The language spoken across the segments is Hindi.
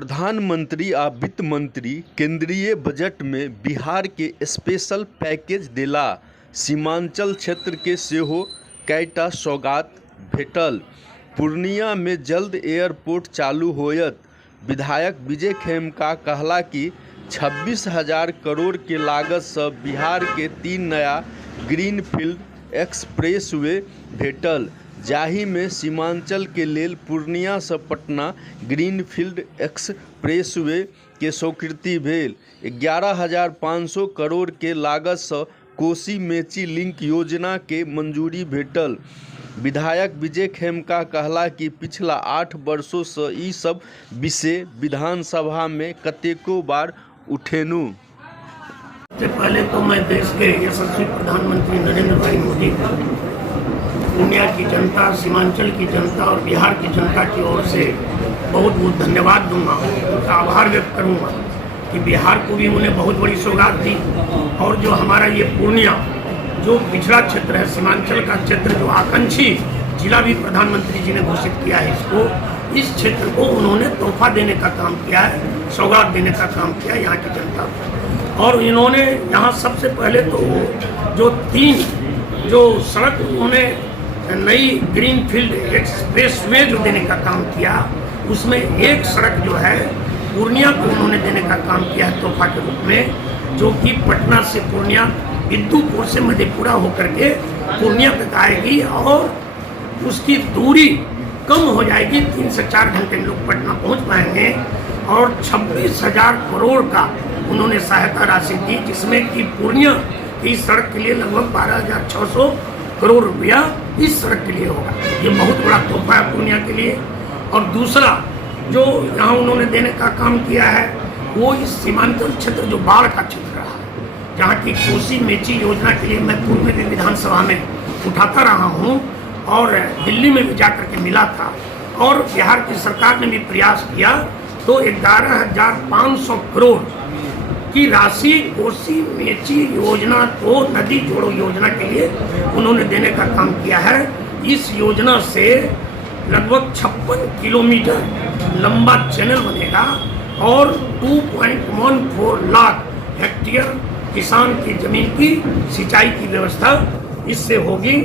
प्रधानमंत्री आ वित्त मंत्री केंद्रीय बजट में बिहार के स्पेशल पैकेज देला। सीमांचल क्षेत्र के सेहो कईटा सौगात भेटल। पूर्णिया में जल्द एयरपोर्ट चालू होयत। विधायक विजय खेमका कहला कि 26,000 करोड़ के लागत से बिहार के 3 नया ग्रीनफील्ड एक्सप्रेसवे भेटल, जाहि में सीमांचल के लेल पूर्णिया से पटना ग्रीनफील्ड एक्सप्रेसवे के स्वीकृति भेल। 11,500 करोड़ के लागत से कोसी मेची लिंक योजना के मंजूरी भेटल। विधायक विजय खेमका कहला कि पिछला 8 वर्षों से ई सब विषय विधानसभा में कतेको बार उठेनु। सबसे पहले तो मैं देश के यशस्वी प्रधानमंत्री नरेंद्र भाई मोदी को पूर्णिया की जनता, सीमांचल की जनता और बिहार की जनता की ओर से बहुत बहुत धन्यवाद दूंगा, उनका आभार व्यक्त करूंगा कि बिहार को भी उन्हें बहुत बड़ी सौगात दी। और जो हमारा ये पूर्णिया जो पिछड़ा क्षेत्र है, सीमांचल का क्षेत्र, जो आकांक्षी जिला भी प्रधानमंत्री जी ने घोषित किया है, इस क्षेत्र को उन्होंने तोहफा देने का काम किया है, सौगात देने का काम किया है यहाँ की जनता को। और इन्होंने यहाँ सबसे पहले तो जो 3 सड़क उन्होंने नई ग्रीनफील्ड एक्सप्रेसवे जो देने का काम किया, उसमें एक सड़क जो है पूर्णिया को उन्होंने देने का काम किया है तोहफा के रूप में, जो कि पटना से पूर्णिया, बिद्दुपुर से मधेपुरा होकर के पूर्णिया तक आएगी और उसकी दूरी कम हो जाएगी। 3 से 4 घंटे में लोग पटना पहुंच पाएंगे। और 26,000 करोड़ का उन्होंने सहायता राशि दी, जिसमें कि पूर्णिया की सड़क के लिए लगभग 12,600 करोड़ रुपया इस सड़क के लिए होगा। ये बहुत बड़ा तोहफा है पूर्णिया के लिए। और दूसरा जो यहाँ उन्होंने देने का काम किया है, वो इस सीमांचल क्षेत्र जो बाढ़ का क्षेत्र रहा है, जहाँ की कोसी मेची योजना के लिए मैं पूर्व में भी विधानसभा में उठाता रहा हूँ और दिल्ली में भी जाकर के मिला था। और बिहार की सरकार ने भी प्रयास किया तो 11,500 करोड़ की राशि कोसी मेची योजना को नदी जोड़ो योजना के लिए उन्होंने देने का काम किया है। इस योजना से लगभग 56 किलोमीटर लंबा चैनल बनेगा और 2.14 लाख हेक्टेयर किसान की जमीन की सिंचाई की व्यवस्था इससे होगी।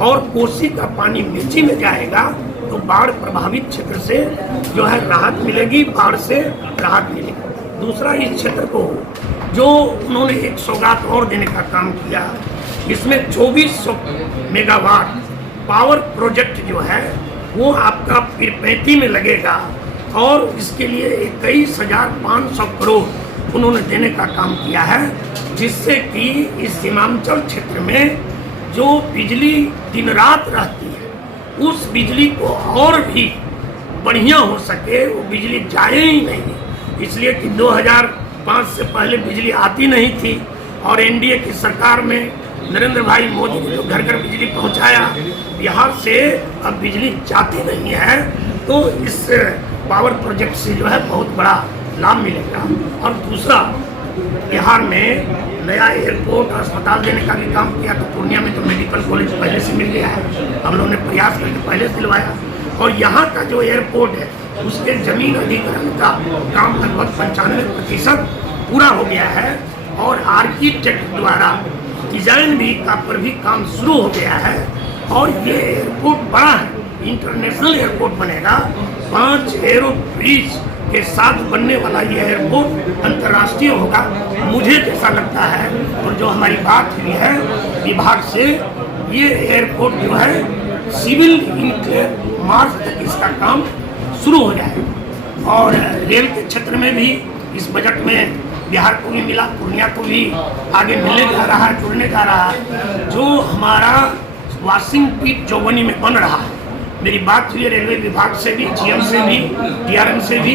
और कोसी का पानी मेची में जाएगा तो बाढ़ प्रभावित क्षेत्र से जो है राहत मिलेगी, बाढ़ से राहत मिलेगी। दूसरा, इस क्षेत्र को जो उन्होंने एक सौगात और देने का काम किया, इसमें 2400 मेगावाट पावर प्रोजेक्ट जो है वो आपका पीरपैंती में लगेगा और इसके लिए 21,500 करोड़ उन्होंने देने का काम किया है, जिससे कि इस सीमांचल क्षेत्र में जो बिजली दिन रात रहती है, उस बिजली को और भी बढ़िया हो सके, वो बिजली जाए ही नहीं। इसलिए कि 2005 से पहले बिजली आती नहीं थी और एनडीए की सरकार में नरेंद्र भाई मोदी ने जो घर घर बिजली पहुंचाया, बिहार से अब बिजली जाती नहीं है। तो इस पावर प्रोजेक्ट से जो है बहुत बड़ा लाभ मिलेगा। और दूसरा, बिहार में नया एयरपोर्ट अस्पताल देने का भी काम किया। तो पूर्णिया में तो मेडिकल कॉलेज पहले से मिल गया है, हम लोगों ने प्रयास करके पहले से दिलवाया। और यहाँ का जो एयरपोर्ट है उसके जमीन अधिग्रहण का काम लगभग 95% पूरा हो गया है और आर्किटेक्ट द्वारा डिजाइन भी पर भी काम शुरू हो गया है। और ये एयरपोर्ट बड़ा है, इंटरनेशनल एयरपोर्ट बनेगा। 5 एरो ब्रिज के साथ बनने वाला ये एयरपोर्ट अंतर्राष्ट्रीय होगा। मुझे जैसा लगता है और जो हमारी बात हुई है विभाग से, ये एयरपोर्ट जो है सिविल इंजीनियर मार्च तक इसका काम शुरू हो जाएगा। और रेल के क्षेत्र में भी इस बजट में बिहार को भी मिला, पूर्णिया को भी आगे मिलने जा रहा है, जुड़ने जा रहा है। जो हमारा वाशिंग पीट जोगबनी में बन रहा है, मेरी बात हुई रेलवे विभाग से भी, जीएम से भी, डीआरएम से भी,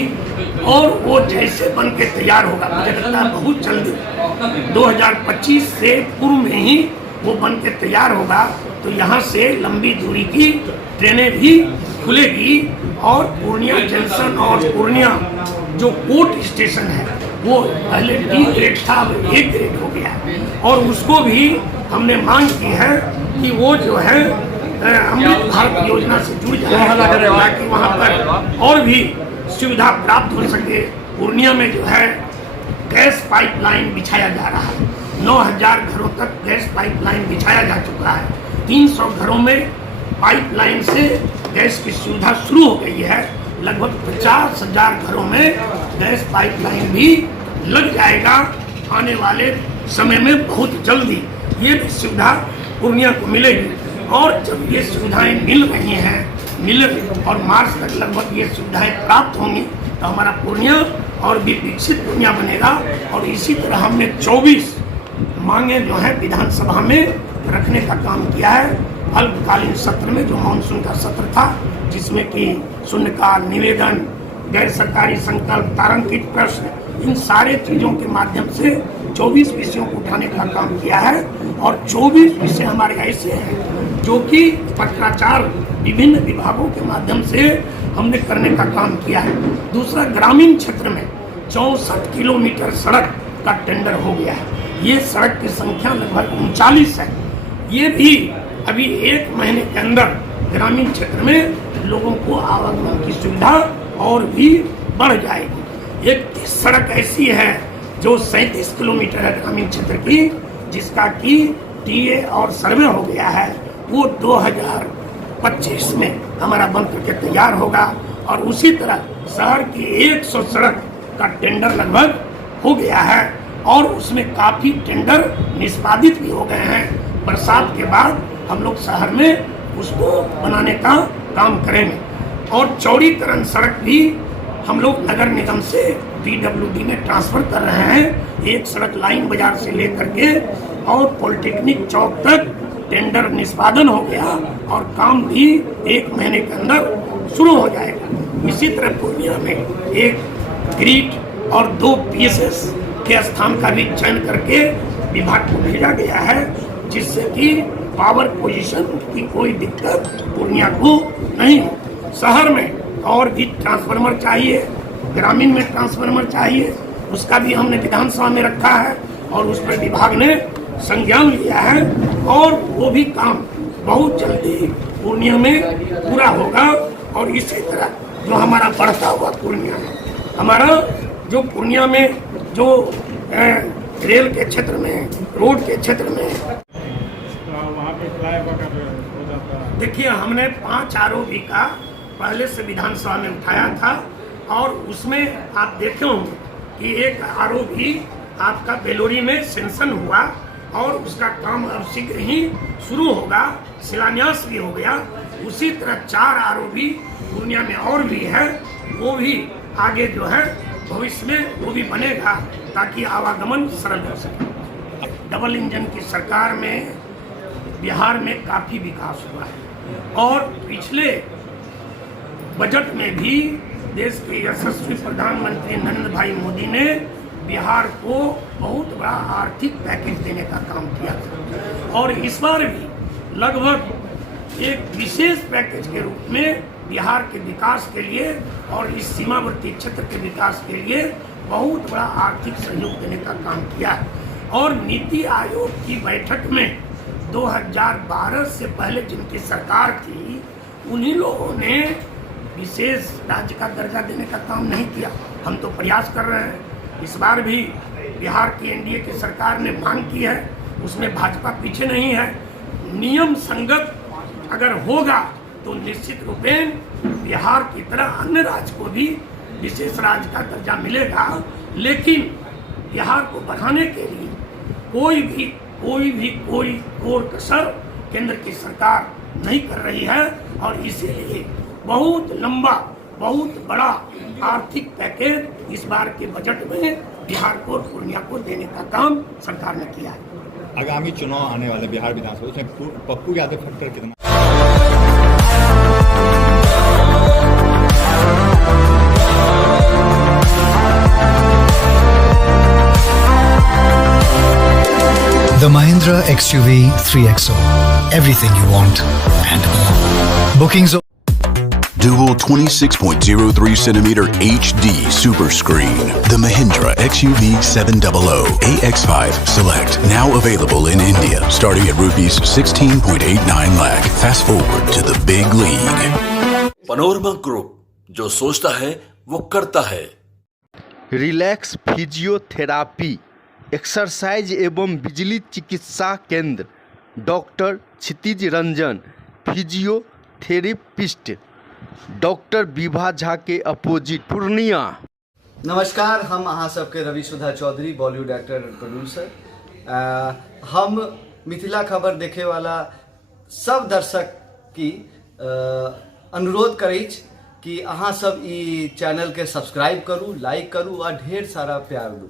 और वो जैसे बन के तैयार होगा, मुझे लगता है बहुत जल्दी 2025 से पूर्व में ही वो बन के तैयार होगा। तो यहाँ से लंबी दूरी की ट्रेनें भी खुलेगी और पूर्णिया जंक्शन और पूर्णिया जो कोर्ट स्टेशन है वो पहले D ग्रेड था, अब A ग्रेड हो गया है। और उसको भी हमने मांग की है कि वो जो है अमृत भारत योजना से जुड़ जाए, ताकि वहाँ पर और भी सुविधा प्राप्त हो सके, पूर्णिया में जो है गैस पाइपलाइन बिछाया जा रहा है। 9000 घरों तक गैस पाइपलाइन बिछाया जा चुका है। 300 घरों में पाइपलाइन से गैस की सुविधा शुरू हो गई है। लगभग 50,000 घरों में गैस पाइपलाइन भी लग जाएगा आने वाले समय में बहुत जल्दी। ये भी सुविधा पूर्णिया को मिलेगी और जब ये सुविधाएं मिल रही हैं और मार्च तक लगभग ये सुविधाएं प्राप्त होंगी तो हमारा पूर्णिया और भी विकसित पूर्णिया बनेगा। और इसी तरह हमने 24 मांगे जो है विधानसभा में रखने का काम किया है। अल्पकालीन सत्र में जो मानसून का सत्र था, जिसमें कि शून्यकाल, निवेदन, गैर सरकारी संकल्प, तारांकित प्रश्न, इन सारे चीज़ों के माध्यम से 24 विषयों को उठाने का काम किया है। और 24 विषय हमारे ऐसे हैं जो कि पत्राचार विभिन्न विभागों के माध्यम से हमने करने का काम किया है। दूसरा, ग्रामीण क्षेत्र में 64 किलोमीटर सड़क का टेंडर हो गया है। ये सड़क की संख्या लगभग 39 है। ये भी अभी 1 महीने के अंदर ग्रामीण क्षेत्र में लोगों को आवागमन की सुविधा और भी बढ़ जाएगी। एक सड़क ऐसी है जो 37 किलोमीटर है ग्रामीण क्षेत्र की, जिसका कि टीए और सर्वे हो गया है। वो 2025 में हमारा बन करके तैयार होगा। और उसी तरह शहर की 100 सड़क का टेंडर लगभग हो गया है और उसमें काफ़ी टेंडर निष्पादित भी हो गए हैं। बरसात के बाद हम लोग शहर में उसको बनाने का काम करेंगे। और चौड़ीकरण सड़क भी हम लोग नगर निगम से PWD में ट्रांसफर कर रहे हैं। एक सड़क लाइन बाजार से लेकर के और पॉलिटेक्निक चौक तक टेंडर निष्पादन हो गया और काम भी 1 महीने के अंदर शुरू हो जाएगा। इसी तरह पूर्णिया में एक ग्रिड और 2 PSS के स्थान का भी चयन करके विभाग को भेजा गया है, जिससे कि पावर पोजीशन की कोई दिक्कत पूर्णिया को नहीं हो। शहर में और भी ट्रांसफार्मर चाहिए, ग्रामीण में ट्रांसफार्मर चाहिए, उसका भी हमने विधानसभा में रखा है और उस पर विभाग ने संज्ञान लिया है और वो भी काम बहुत जल्दी पूर्णिया में पूरा होगा। और इसी तरह जो हमारा बढ़ता हुआ पूर्णिया में, हमारा जो पूर्णिया में जो रेल के क्षेत्र में, रोड के क्षेत्र में, देखिए हमने 5 आरओबी का पहले से विधानसभा में उठाया था और उसमें आप देखे होंगे कि एक आरओबी आपका बेलोरी में सेंशन हुआ और उसका काम अब शीघ्र ही शुरू होगा, शिलान्यास भी हो गया। उसी तरह 4 आरओबी पूर्णिया में और भी है, वो भी आगे जो है भविष्य में वो भी बनेगा ताकि आवागमन सरल हो सके। डबल इंजन की सरकार में बिहार में काफ़ी विकास हुआ है और पिछले बजट में भी देश के यशस्वी प्रधानमंत्री नरेंद्र भाई मोदी ने बिहार को बहुत बड़ा आर्थिक पैकेज देने का काम किया था। और इस बार भी लगभग एक विशेष पैकेज के रूप में बिहार के विकास के लिए और इस सीमावर्ती क्षेत्र के विकास के लिए बहुत बड़ा आर्थिक सहयोग देने का काम किया है। और नीति आयोग की बैठक में 2012 से पहले जिनकी सरकार थी, उन्हीं लोगों ने विशेष राज्य का दर्जा देने का काम नहीं किया। हम तो प्रयास कर रहे हैं। इस बार भी बिहार की एनडीए की सरकार ने मांग की है, उसमें भाजपा पीछे नहीं है। नियम संगत अगर होगा तो निश्चित रूपेण बिहार की तरह अन्य राज्य को भी विशेष राज्य का दर्जा मिलेगा। लेकिन बिहार को बढ़ाने के लिए कोई कोर कसर केंद्र की सरकार नहीं कर रही है और इसीलिए बहुत लंबा, बहुत बड़ा आर्थिक पैकेज इस बार के बजट में बिहार को, पूर्णिया को देने का काम सरकार ने किया है। आगामी चुनाव आने वाले बिहार विधानसभा उसमें पप्पू यादव फैक्टर कितना? The Mahindra XUV 3XO. Everything you want and more. Bookings. Dual 26.03 centimeter HD Super Screen. The Mahindra XUV 700 AX5 Select. Now available in India, starting at rupees 16.89 lakh. Fast forward to the big league. Panorama group, जो सोचता है वो करता है। रिलैक्स फिजियोथेरापी, एक्सरसाइज एवं बिजली चिकित्सा केंद्र, doctor Kshitij Ranjan, physiotherapist, doctor Vibha Jha के अपोजिट, पूर्णिया। नमस्कार, हम अहाँ सबके Ravi Sudha Chaudhary, Bollywood actor and producer. हम मिथिला खबर देखे वाला सब दर्शक की अनुरोध करै छी कि अहाँ सब ई चैनल के सब्सक्राइब करू, लाइक करू और ढेर सारा प्यार दू।